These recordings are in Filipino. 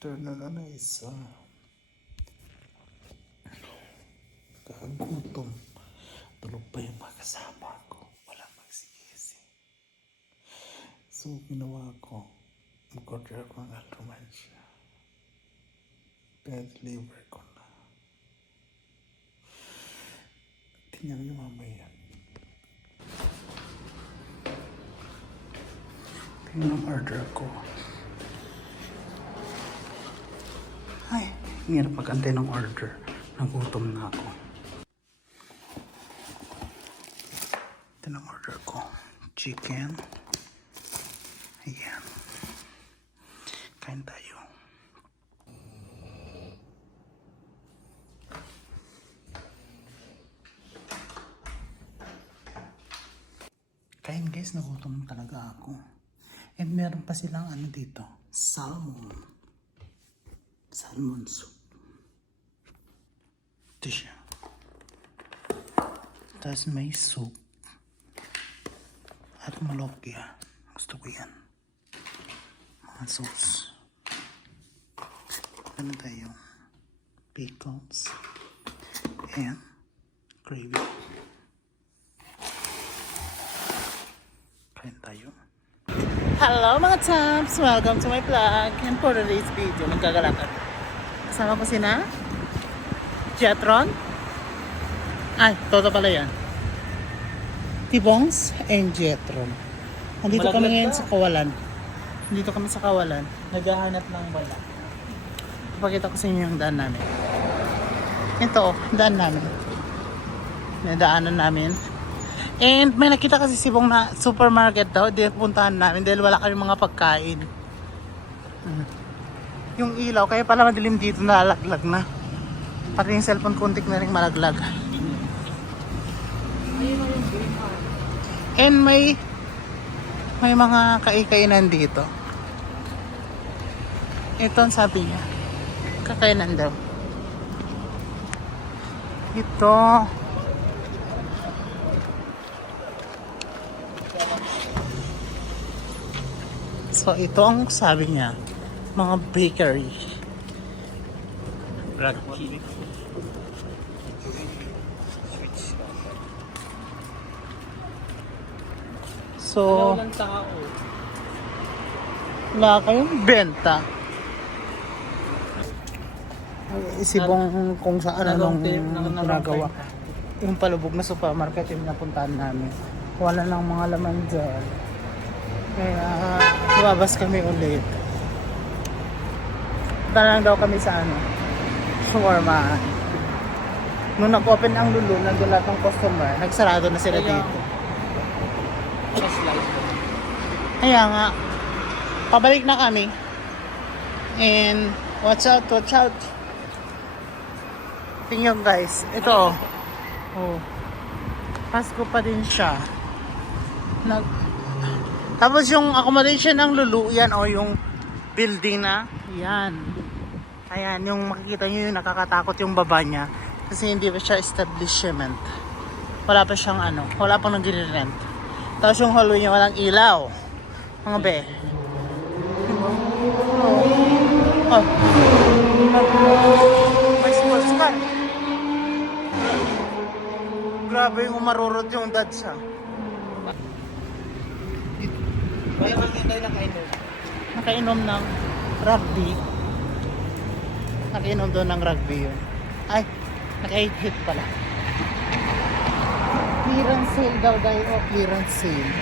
After na na isa, kagutom. Tulog pa yung mga kasama ko. Wala magsigising. So, ginawa ko, mag-order ako ng Alromancia. Pina-deliver ko na. Tingnan niyo mamaya. Tingnan ang order ko. Ay, hirap mag-antay ng order. Nagutom na ako. Ito ang order ko. Chicken. Ayan. Kain tayo. Kain guys, nagutom talaga ako. And meron pa silang ano dito. Salmon soup. Ito siya. Tapos may soup. At malokya. Gusto ko yan. Mga sauce. Ano tayo? Pickles. And gravy. Kain tayo. Hello mga champs! Welcome to my vlog. And for today's video, magkagalakad. Kasama ko sina Jetron. Ay, toto pala yan. Tibongs and Jetron. Nandito kami ngayon sa Kawalan. Nandito kami sa Kawalan. Naghahanap ng bala. Ipakita ko sa inyo yung daan namin. Ito, daan namin. Nadaanan namin. And may nakita kasi sibong na supermarket daw. Di puntahan namin dahil wala kami mga pagkain. Yung ilaw, kaya pala madilim dito, nalaglag na. Pati yung cellphone kuntik na rin malaglag. And may mga kaikainan dito. Ito ang sabi niya. Kakainan daw. Ito. So ito ang sabi niya. Mga bakery. Ragki. So, wala kayong benta. Isibong kung saan anong ginagawa. Yung palubog na supermarket yung napuntahan namin. Wala nang mga laman dyan. Kaya, lumabas kami ulit. Tanang daw kami sa shawarma. Nung nag-open ang Lulu, nandun lahat ng customer, nagsarado na sila dito. Kaya nga, pabalik na kami. And, watch out. Tingnan guys, ito oh. Pasko pa din siya. Tapos yung accommodation ng Lulu, yan yung building na, yan. Ayan, yung makikita nyo yung nakakatakot yung baba niya. Kasi hindi pa siya establishment. Wala pa siyang wala pang nag-rent. Tapos yung hallway niya walang ilaw. Mga be. Oh. May sports car. Grabe yung umarurot yung dadsa. Kaya kami tayo nakainom ng rugby. Nakainom doon ng rugby yun. Ay, naka-hit pala. Clearance sale daw clearance sale.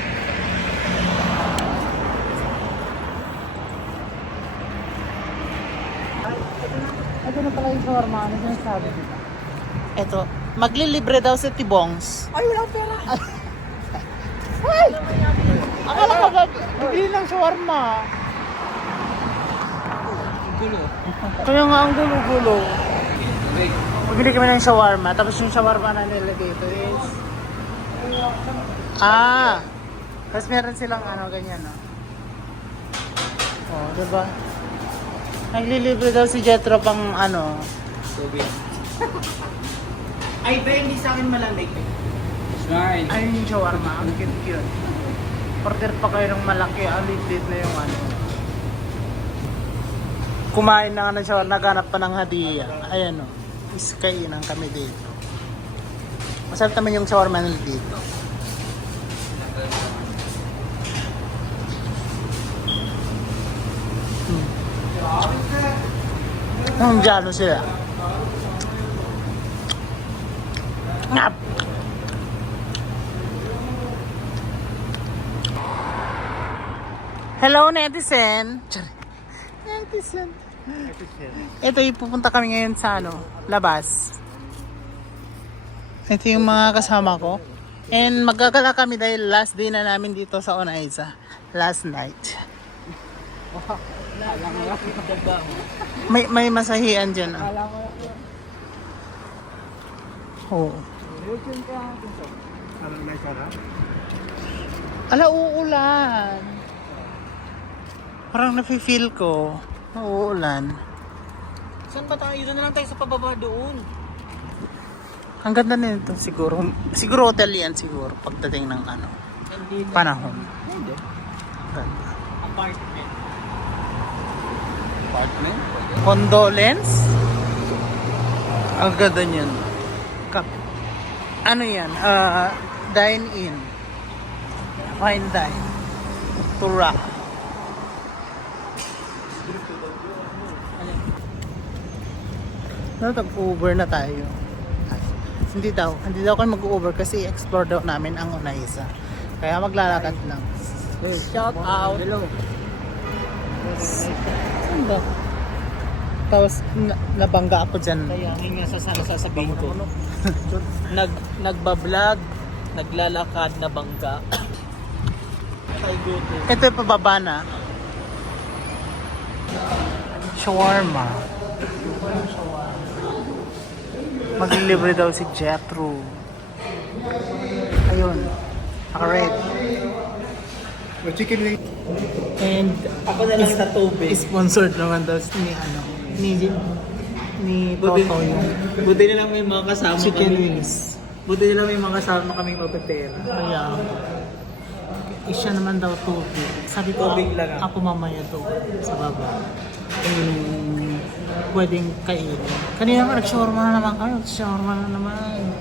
Ito na pala yung shawarma. Ano sinasabi dito? Ito, maglilibre daw sa Tibongs. Ay, wala pera. Ay! Akala ko bibili ng shawarma. Gulo. Kaya nga ang gulo-gulo. Bibili kami ng shawarma. Tapos yung shawarma na nila dito is tapos meron silang ganyan oh, diba? Naglilibre daw si Jetro pang tubig. Ay, ba hindi sa akin malamig. Smart. Ayun yung shawarma. Ang cute. Order pa kayo ng malaki. Ang lit na yung kumain na nga siya, naghanap pa ng hadiah. Ayan o, iskainan kami dito. Masarap naman yung shawarma nila dito. Diyan sila. Ngap! Hello, netizen! Netizen. Ito yung pupunta kami ngayon sa labas. Ito yung mga kasama ko. And magkakala kami dahil last day na namin dito sa Onaiza. Last night. May masahian dyan. Oo. Ala, uulan. Parang nafe-feel ko. Uulan. Saan ba tayo? Doon na lang tayo sa pababa doon. Ang ganda nito siguro. Siguro hotel yan siguro. Pagdating ng panahon. Hindi. Ganda. Apartment. Apartment? Condolence? Ang ganda niyan. Ano yan? Dine-in. Fine dine. Tura. Tag-Uber na tayo. Hindi daw kami mag-Uber kasi explore daw namin ang Onaiza. Kaya maglalakad lang. Shout out. Hello. Saan ba? Tapos nabangga ako dyan. Kaya nga sasabihin ko. Nagbablog, naglalakad na bangga. Ay, good. Ito yung pababa na. Shawarma. Maglilibre daw si Jethro. Ayun. Naka-red. Chicken wing. And Ako na lang sa tubig. sponsored naman daw ni Toto yung Buti na lang may mga kasama chicken kami. wings. Buti na lang may mga kasama kami mapapera. Kaya, siya naman daw tubig. Sabi ko, Tubig lang ako mamaya doon sa baba. Pwedeng kainin. Kanina ka nag-shawarma na naman kayo. Shawarma na naman.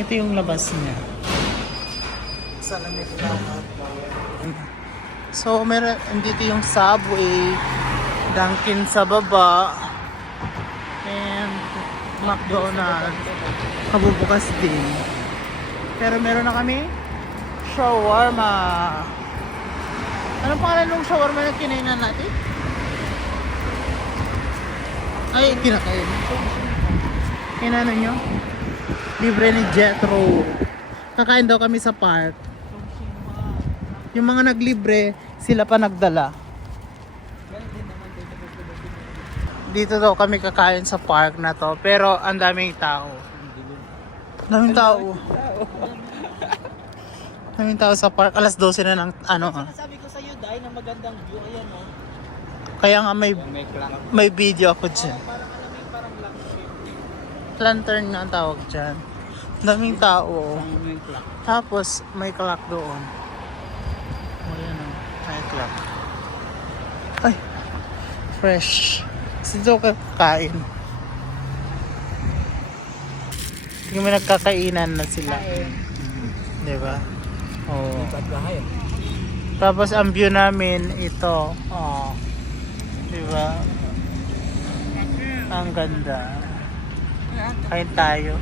Ito yung labas niya. Sana may So, meron, dito yung Subway, Dunkin sa baba, and McDonald's. Kabubukas din. Pero meron na kami shawarma. Anong pangalan ng shawarma na kinainan natin? Ay, kinakain. Kinano nyo? Libre ni Jethro. Kakain daw kami sa park. Yung mga naglibre, sila pa nagdala. Dito daw kami kakain sa park na to. Pero ang daming tao. Daming tao. Daming tao sa park. Alas 12 na ng Sabi ko sa'yo, dahil na magandang view. Ayan, oh. Kaya nga may clock. may video ako dyan. Parang alam mo yung parang lang shape. Lantern nga ang tawag dyan. Daming tao. May clock. Tapos may clock doon. O yan o. May clock. Ay. Fresh. Sito kakain. Yung may nagkakainan na sila. Diba? Oo. Tapos ang view namin ito. Oh. Diba? Ang ganda. Kain tayo.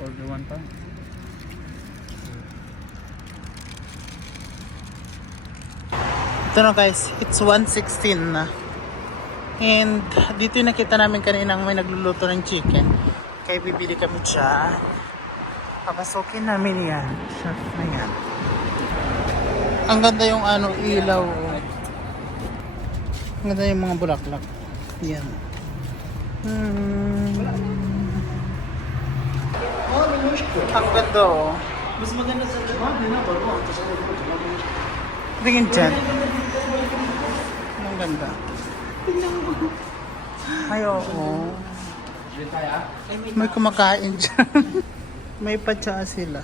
Order one pa. Ito na guys, it's 1:16 na. And dito yung nakita namin kaninang may nagluluto ng chicken. Kaya bibili kami siya. Papasukin namin yan. Shot na yan. Ang ganda yung ilaw. Ang ganda yung mga bulaklak. Yan. Ang ganda oh. Mas maganda sa Tingin dyan. Ang Ganda. Ay, oo. Ay, May kumakain dyan. May patsa sila.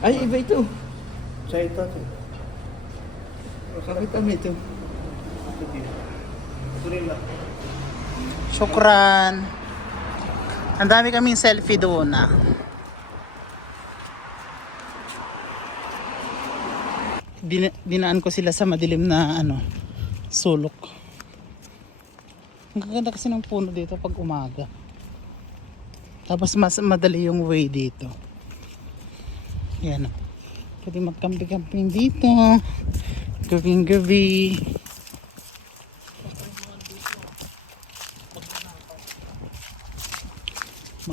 Ay, iba ito. Sa ito. Kapit kami ito. Syukran. Ang dami kaming selfie doon na. Dinaan ko sila sa madilim na sulok. Ang gaganda kasi ng puno dito pag umaga. Tapos mas madali yung way dito. Yan. Pwede mag-camping-camping dito. Gawing-gabi.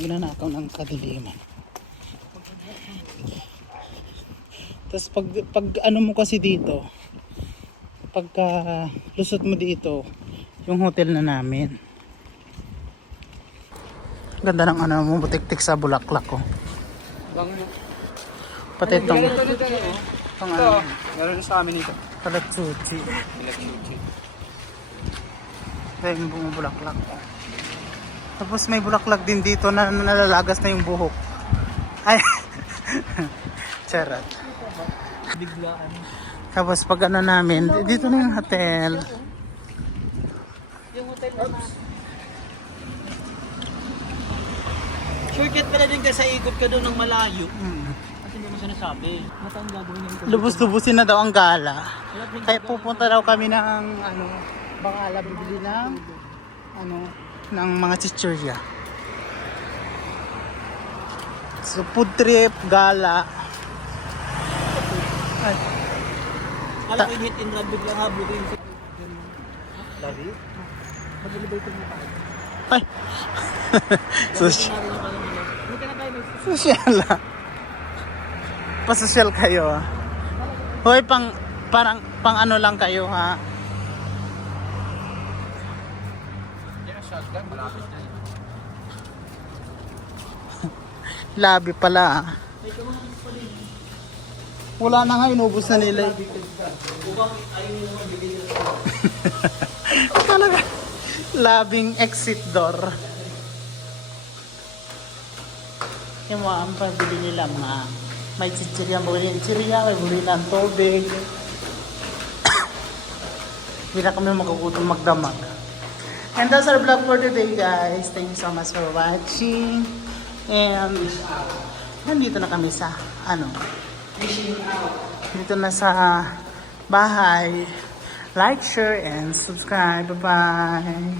Magnanakaw ng kadiliman. Tapos pag ano mo kasi dito, pagka lusot mo dito, yung hotel na namin. Ganda ng mo, butik-tik sa bulaklak ko. Pati itong pang Ito, meron sa amin ito. kalatsuchi. Kaya yung bumubulaklak ko. Tapos may bulaklak din dito na nalalagas na yung buhok. Ay! Charot. Biglaan. Tapos pag namin, dito na yung hotel. Yung hotel na shortcut pala din ka sa ikot ka doon ng malayo. At hindi mo sinasabi. Mata ang gagawin yung Lubos-lubusin na daw ang gala. Kaya pupunta daw kami ng Bangala, bibili ng ng mga chichirya. So food trip, gala. Ay, Kala ko yung hit and run biglang habulin. Lari? Mag-elevator mo tayo. ay. Social. Hindi ka na tayo may Social ah. Pasosyal kayo ah. Hoy, parang pang ano lang kayo ha. Labi pala ah. Wala na nga, inubos na nila. Talaga. Labing exit door. Yung mga ang pabili nila may chichirya, buli ng chichirya, may buli ng tubig. Hindi na kami magugutom magdamag. And that's our vlog for today, guys. Thank you so much for watching. And nandito na kami sa dito na sa bahay. Like, share, and subscribe. Bye-bye.